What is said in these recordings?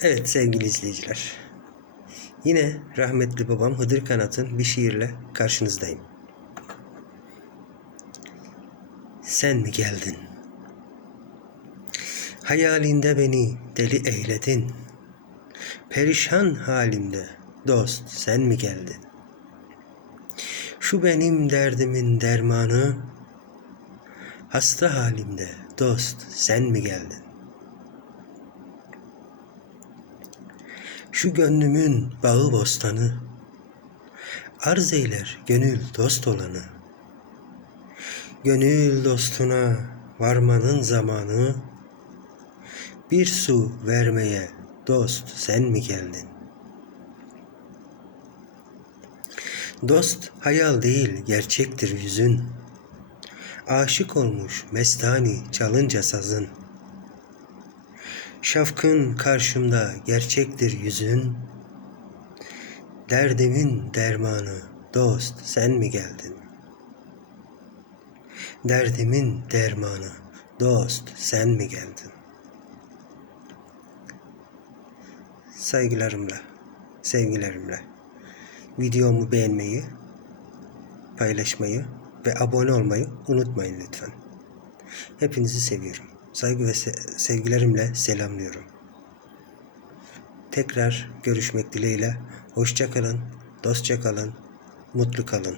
Evet sevgili izleyiciler. Yine rahmetli babam Hıdır Kanat'ın bir şiirle karşınızdayım. Sen mi geldin? Hayalinde beni deli eyledin. Perişan halimde dost sen mi geldin? Şu benim derdimin dermanı, hasta halimde dost sen mi geldin? Şu gönlümün bağı bostanı, arz eyler gönül dost olanı. Gönül dostuna varmanın zamanı, bir su vermeye dost sen mi geldin? Dost hayal değil gerçektir yüzün. Aşık olmuş mestani çalınca sazın. Şafkın karşımda gerçektir yüzün. Derdimin dermanı dost sen mi geldin? Derdimin dermanı dost sen mi geldin? Saygılarımla, sevgilerimle videomu beğenmeyi, paylaşmayı ve abone olmayı unutmayın lütfen. Hepinizi seviyorum. Saygı ve se- sevgilerimle selamlıyorum. Tekrar görüşmek dileğiyle. Hoşça kalın, dostça kalın, mutlu kalın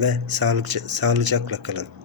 ve sağlıkça, sağlıcakla kalın.